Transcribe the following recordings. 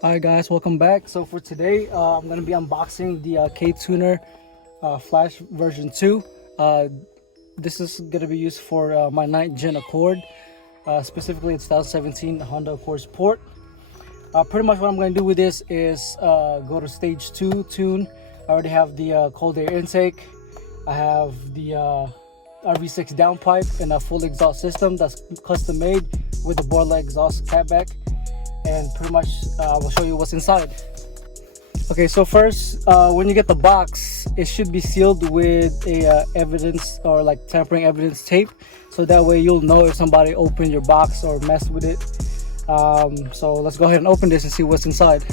Alright guys, welcome back. So for today, I'm going to be unboxing the Ktuner Flash version 2. This is going to be used for my 9th gen Accord. Specifically, it's 2017 Honda Accord Sport. Pretty much what I'm going to do with this is go to stage 2 tune. I already have the cold air intake. I have the RV6 downpipe and a full exhaust system that's custom made with the Borla exhaust catback. And pretty much we'll show you what's inside. Okay, so first, when you get the box, it should be sealed with a evidence or like tampering evidence tape, so that way you'll know if somebody opened your box or messed with it. So let's go ahead and open this and see what's inside.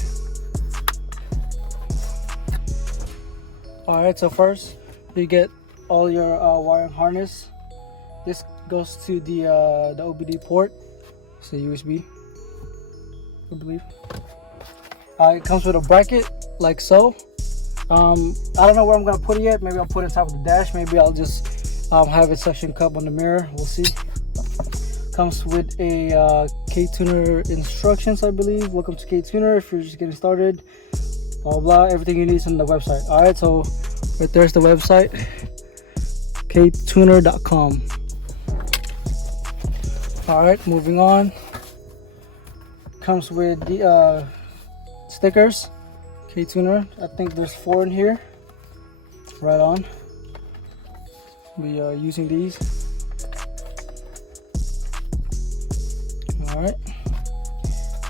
All right, so first you get all your wiring harness. This goes to the OBD port. It's a USB, I believe. It comes with a bracket like so. I don't know where I'm gonna put it yet. Maybe I'll put it on top of the dash. Maybe I'll just have it suction cup on the mirror. We'll see. Comes with a Ktuner instructions, I believe. Welcome to Ktuner. If you're just getting started, blah blah. Everything you need is on the website. All right, so right there's the website, ktuner.com. All right, moving on. Comes with the stickers, Ktuner. I think there's 4 in here. Right on. We are using these. All right.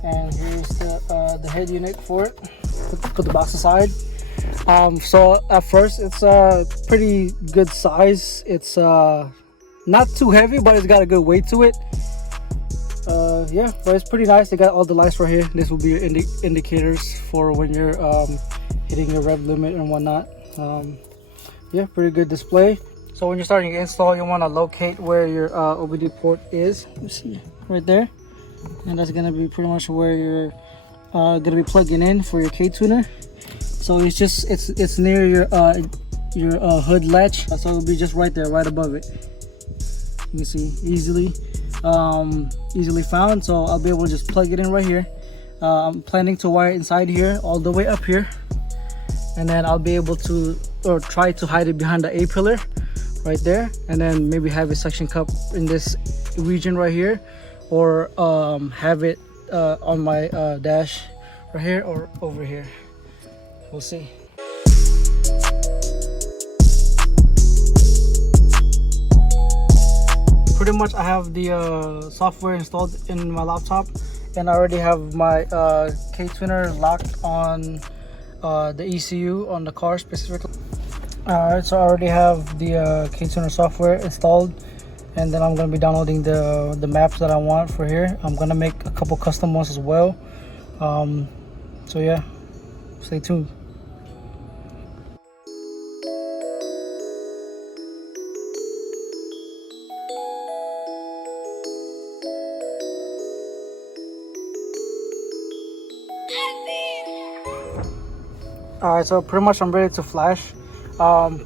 And here's the head unit for it. Put the box aside. So at first it's a pretty good size. It's not too heavy, but it's got a good weight to it. Yeah, but it's pretty nice. They got all the lights right here. This will be your indicators for when you're hitting your rev limit and whatnot. Yeah, pretty good display. So when you're starting to install, you want to locate where your OBD port is. You see right there, and that's gonna be pretty much where you're gonna be plugging in for your Ktuner. So it's just it's near your hood latch, so it'll be just right there, right above it. You can see easily found. So I'll be able to just plug it in right here. I'm planning to wire it inside here all the way up here, and then I'll be able to try to hide it behind the A pillar right there, and then maybe have a suction cup in this region right here, or have it on my dash right here or over here. We'll see. Pretty much I have the software installed in my laptop, and I already have my Ktuner locked on the ECU on the car specifically. Alright, so I already have the Ktuner software installed, and then I'm going to be downloading the maps that I want for here. I'm going to make a couple custom ones as well. So yeah, stay tuned. Alright, so pretty much I'm ready to flash.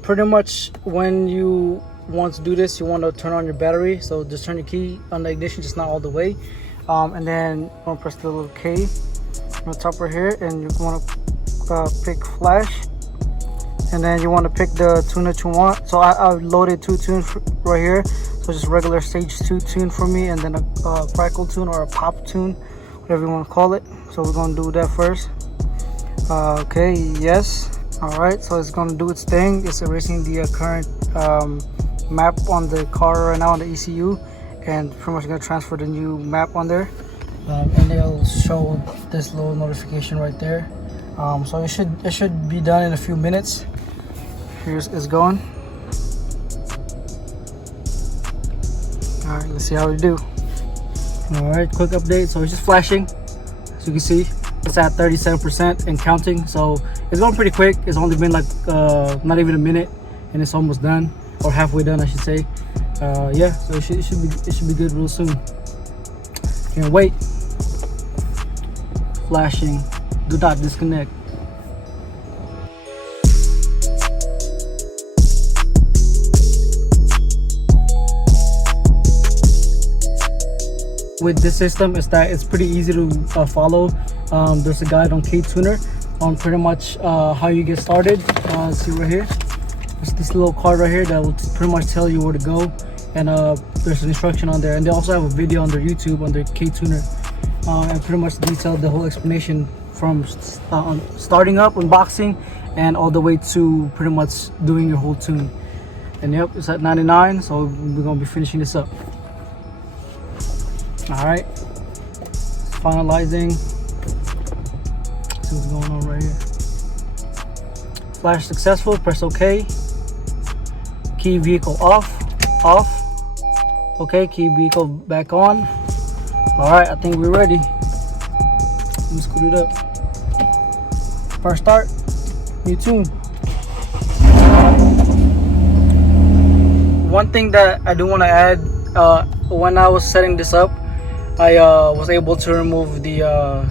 Pretty much when you want to do this, you want to turn on your battery. So just turn your key on the ignition, just not all the way. And then you want to press the little K on the top right here, and you want to pick flash. And then you want to pick the tune that you want. So I loaded 2 tunes right here. So just regular stage 2 tune for me, and then a Crackle tune or a pop tune, whatever you want to call it. So we're going to do that first. Okay, yes. All right, so it's going to do its thing. It's erasing the current map on the car right now on the ECU, and pretty much going to transfer the new map on there, and it'll show this little notification right there. So it should be done in a few minutes. Here's it's going. All right, let's see how we do. All right, quick update. So it's just flashing, as you can see. It's at 37% and counting, so it's going pretty quick. It's only been like not even a minute, and it's almost done, or halfway done, I should say. Yeah, so it should be good real soon. Can't wait. Flashing. Do not disconnect. with this system is that it's pretty easy to follow. There's a guide on Ktuner on pretty much how you get started. See right here, there's this little card right here that will pretty much tell you where to go, and there's an instruction on there, and they also have a video on their YouTube on their Ktuner, and pretty much detailed the whole explanation from starting up unboxing and all the way to pretty much doing your whole tune. And yep, it's at 99, so we're gonna be finishing this up. All right, finalizing. See what's going on right here. Flash successful. Press OK. Key vehicle off. Okay, key vehicle back on. All right, I think we're ready. Let me scoot it up. First start, new tune. One thing that I do want to add, when I was setting this up, I was able to remove the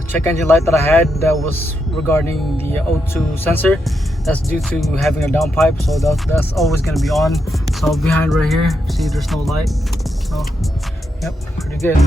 check engine light that I had that was regarding the O2 sensor. That's due to having a downpipe, so that's always going to be on. So behind right here, see there's no light. So, yep, pretty good.